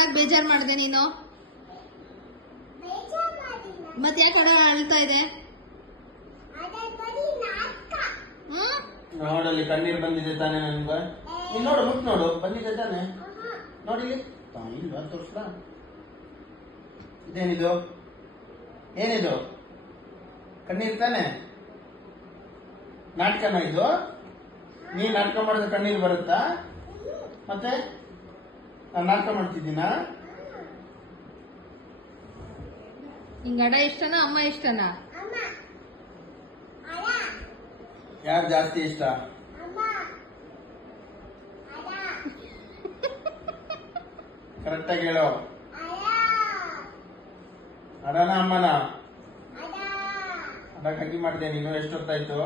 ಮಾಡಕ್ ಬೇಜಾರ್ ಮಾಡ್ದೆ ನೀನು? ಮತ್ತೆ ಯಾಕೆ ಅಳ್ತಾ ಇದೆ? ನೋಡಲ್ಲಿ ಕಣ್ಣೀರು ಬಂದಿದೆ ತಾನೆ ನನ್ಗ? ನೀನ್ ನೋಡು, ಮುಟ್ ನೋಡು, ಬಂದಿದೆ ತಾನೆ? ನೋಡಿಲಿ ಇಲ್ವಾ? ತೋರ್ಸ್ಲಾ? ಇದೇನಿದು? ಏನಿದು? ಕಣ್ಣೀರ್ ತಾನೆ? ನಾಟಕನ ಇದು? ನೀ ನಾಟಕ ಮಾಡಿದ್ರೆ ಕಣ್ಣೀರು ಬರುತ್ತಾ? ಮತ್ತೆ ನಾನು ನಾಟಕ ಮಾಡ್ತಿದ್ದೀನ? ನಿಂಗ ಅಡ ಇಷ್ಟನಾ ಅಮ್ಮ ಇಷ್ಟನಾ? ಯಾರು ಜಾಸ್ತಿ ಇಷ್ಟ? ಕರೆಕ್ಟಾಗಿ ಹೇಳೋ. ಅಡನ ಅಮ್ಮನ? ಅಡ ಕಗ್ಗಿ ಮಾಡಿದೆ ನೀನು? ಎಷ್ಟೊತ್ತಾಯ್ತು?